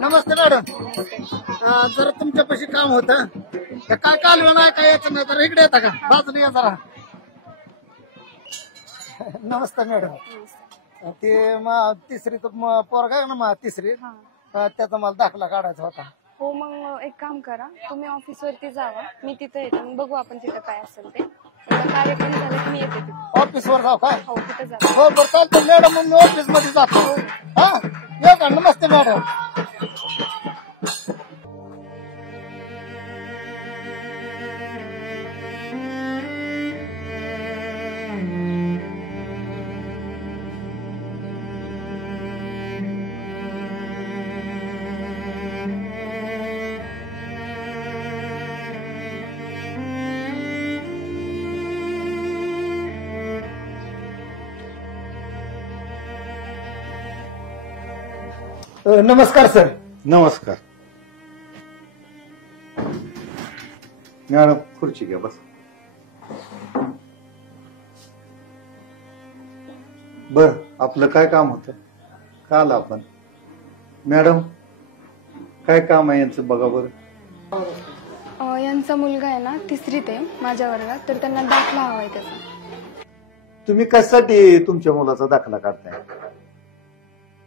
नमस्ते madam. जरा तुमच्यापाशी काम होतं. काय कालवा नाही काय याचं नाही तर इकडे येता का? बाजूला या जरा. नमस्ते मॅडम. ते तिसरी पोरगा आहे ना तिसरी त्याचा मला दाखला काढायचा होता. हो मग एक काम करा, तुम्ही ऑफिसवरती जावा, मी तिथे येते, मग बघू आपण तिथे काय असेल ते. कार्यक्रम झाला की मी येते तिथे. ऑफिसवर जाऊ काय? हो तिथे जा. हो बरं चालतं मॅडम, मग मी ऑफिस मध्ये जातो. हा येऊ का? नमस्ते मॅडम. नमस्कार सर. नमस्कार मॅडम, खुर्ची घ्या बस. बर, आपलं काय काम होतं? का आला आपण? मॅडम काय काम आहे यांचं बघा बरं. यांचा मुलगा आहे ना तिसरीत आहे माझ्या वर्गात, तर त्यांना दाखला हवाय त्याचा. तुम्ही कशासाठी तुमच्या मुलाचा दाखला काढताय?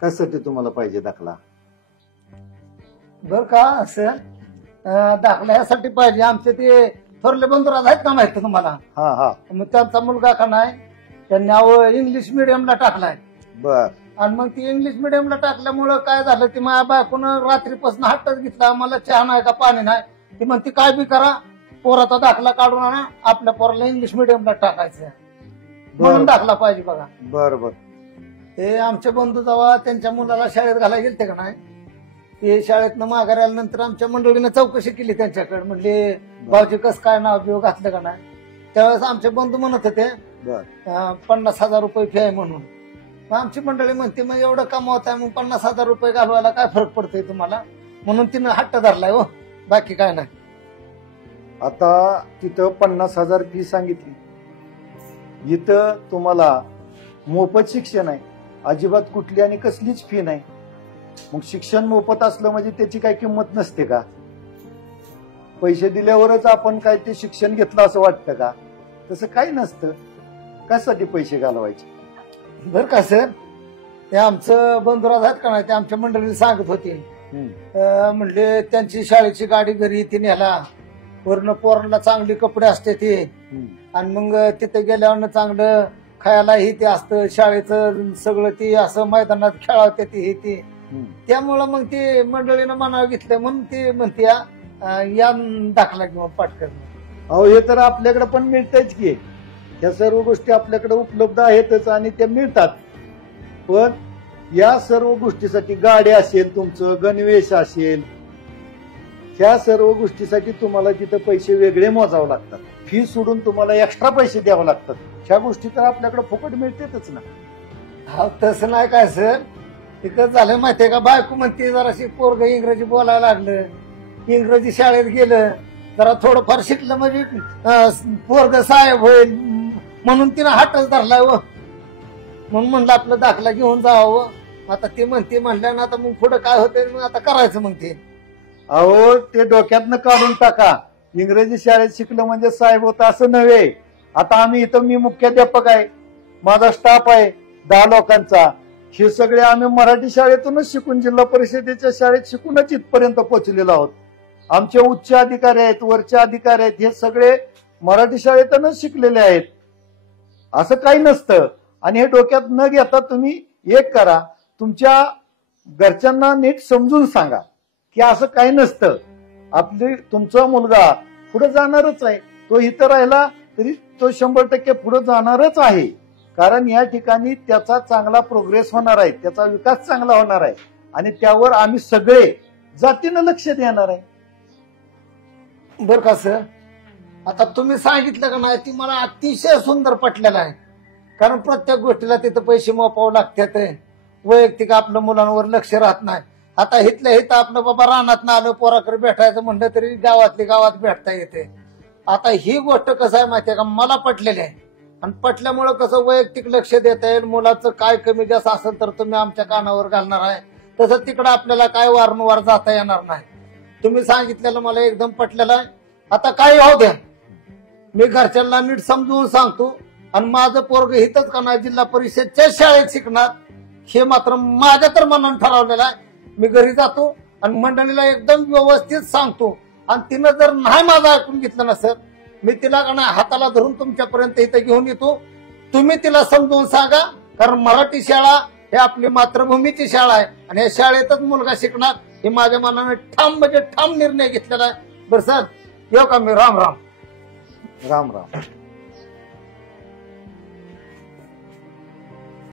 कशासाठी तुम्हाला पाहिजे दाखला? बर का सर, दाखला यासाठी पाहिजे. आमचे ते थोरले बंधुराज आहेत ना, माहिती तुम्हाला? हा हा. मग त्यांचा मुलगा का नाही, त्यांनी इंग्लिश मिडियमला टाकलाय. बर. आणि मग ती इंग्लिश मिडियमला टाकल्यामुळं काय झालं की माझ्या बायकोन रात्रीपासून हट्टच घेतला, मला चहा नाही का पाणी नाही. ती म्हणते काय बी करा, पोराचा दाखला काढून आणा, आपल्या पोराला इंग्लिश मिडियमला टाकायचं म्हणून दाखला पाहिजे बघा. बर बर. ते आमचे बंधू जेव्हा त्यांच्या मुलाला शाळेत घालायला गेलते का नाही, ते शाळेतनं माघारी आल्यानंतर आमच्या मंडळीनं चौकशी केली त्यांच्याकडे. म्हणले भाऊजी कस काय नाव बिव घातलं का नाही. त्यावेळेस आमचे बंधू म्हणत होते 50,000 रुपये फी आहे म्हणून. मग आमची मंडळी म्हणते मग एवढं कमावत आहे, मग 50,000 रुपये घालवायला काय फरक पडतोय तुम्हाला, म्हणून तिनं हट्ट धरलाय. हो बाकी काय नाही. आता तिथं 50,000 फी सांगितली, इथं तुम्हाला मोफत शिक्षण आहे, अजिबात कुठली आणि कसलीच फी नाही. मग शिक्षण मोफत असलं म्हणजे त्याची काय किंमत नसते का? पैसे दिल्यावरच आपण काय ते शिक्षण घेतलं असं वाटतं का? तसं काही नसतं. कशासाठी पैसे घालवायचे? बर का सर, ते आमचं बंधुराज आहेत का नाही, ते आमच्या मंडळीला सांगत होते. म्हणले त्यांची शाळेची गाडी घरी ती न्याला, वरनं पोरांना चांगली कपडे असते ते, आणि मग तिथे गेल्यावर चांगलं खायलाही ते असतं, शाळेचं सगळं ते असं मैदानात खेळावते ते ते. त्यामुळं मग ते मंडळीनं मनावर घेतलं, म्हणून ते म्हणते या दाखला किंवा पाठ करणं. अहो हे तर आपल्याकडे पण मिळतच की, ह्या सर्व गोष्टी आपल्याकडे उपलब्ध आहेतच आणि त्या मिळतात. पण या सर्व गोष्टीसाठी गाडी असेल, तुमचं गणवेश असेल, ह्या सर्व गोष्टीसाठी तुम्हाला तिथं पैसे वेगळे मोजावे लागतात. फी सोडून तुम्हाला एक्स्ट्रा पैसे द्यावे लागतात. ह्या गोष्टी तर आपल्याकडे फुकट मिळतेच ना. हा तसं नाही काय सर, ते कसं झालं माहितीये का, बायको म्हणते जराशी पोरग इंग्रजी बोलायला लागलं, इंग्रजी शाळेत गेलं, जरा थोडंफार शिकलं म्हणजे पोरग साहेब होईल, म्हणून तिनं हट्टच धरलाय. व म्हणून म्हणलं आपलं दाखला घेऊन जावं. आता ते म्हणते म्हणल्यानं आता मग पुढं काय होतंय, मग आता करायचं मग ते. अहो ते डोक्यातनं काढून टाका, इंग्रजी शाळेत शिकलं म्हणजे साहेब होतं असं नव्हे. आता आम्ही इथं, मी मुख्याध्यापक आहे, माझा स्टाफ आहे 10 लोकांचा. हे सगळे आम्ही मराठी शाळेतूनच शिकून, जिल्हा परिषदेच्या शाळेत शिकूनच इथपर्यंत पोहोचलेलो आहोत. आमचे उच्च अधिकारी आहेत, वरचे अधिकारी आहेत, हे सगळे मराठी शाळेतूनच शिकलेले आहेत. असं काही नसतं. आणि हे डोक्यात न घेता तुम्ही एक करा, तुमच्या घरच्यांना नीट समजून सांगा की असं काही नसतं. तुमचा मुलगा पुढे जाणारच आहे, तो इथं राहिला तरी तो 100% पुढे जाणारच आहे. कारण या ठिकाणी त्याचा चांगला प्रोग्रेस होणार आहे, त्याचा विकास चांगला होणार आहे, आणि त्यावर आम्ही सगळे जातीनं लक्ष देणार आहे. बर का सर, आता तुम्ही सांगितलं का नाही, ती मला अतिशय सुंदर पटलेलं आहे. कारण प्रत्येक गोष्टीला तिथं पैसे मोपावं लागतात, वैयक्तिक आपलं मुलांवर लक्ष राहत नाही. आता इथल्या इथं आपलं बाबा रानात ना आलं, पोराकडे भेटायचं म्हणलं तरी गावातली गावात भेटता येते. आता ही गोष्ट कसं आहे माहितीये का, मला पटलेली आहे. आणि पटल्यामुळं कसं वैयक्तिक लक्ष देता येईल, मुलाचं काय कमी जास्त असेल तर तुम्ही आमच्या कानावर घालणार आहे. तसं तिकडं आपल्याला काय वारंवार जाता येणार नाही. तुम्ही सांगितलेलं मला एकदम पटलेलं आहे. आता काही होऊ द्या, मी घरच्यांना नीट समजून सांगतो आणि माझं पोरग हितच का नाही जिल्हा परिषदच्या शाळेत शिकणार हे मात्र माझ्या तर मनानं ठरवलेलं आहे. मी घरी जातो आणि मंडळीला एकदम व्यवस्थित सांगतो आणि तिनं जर नाही माझं ऐकून घेतलं ना सर, मी तिला का नाही हाताला धरून तुमच्यापर्यंत इथं घेऊन येतो. तुम्ही तिला समजून सांगा, कारण मराठी शाळा ही आपली मातृभूमीची शाळा आहे आणि या शाळेतच मुलगा शिकणार हे माझ्या मनाने ठाम म्हणजे ठाम निर्णय घेतलेला आहे. बरं सर, येऊ का मी? राम राम. राम राम.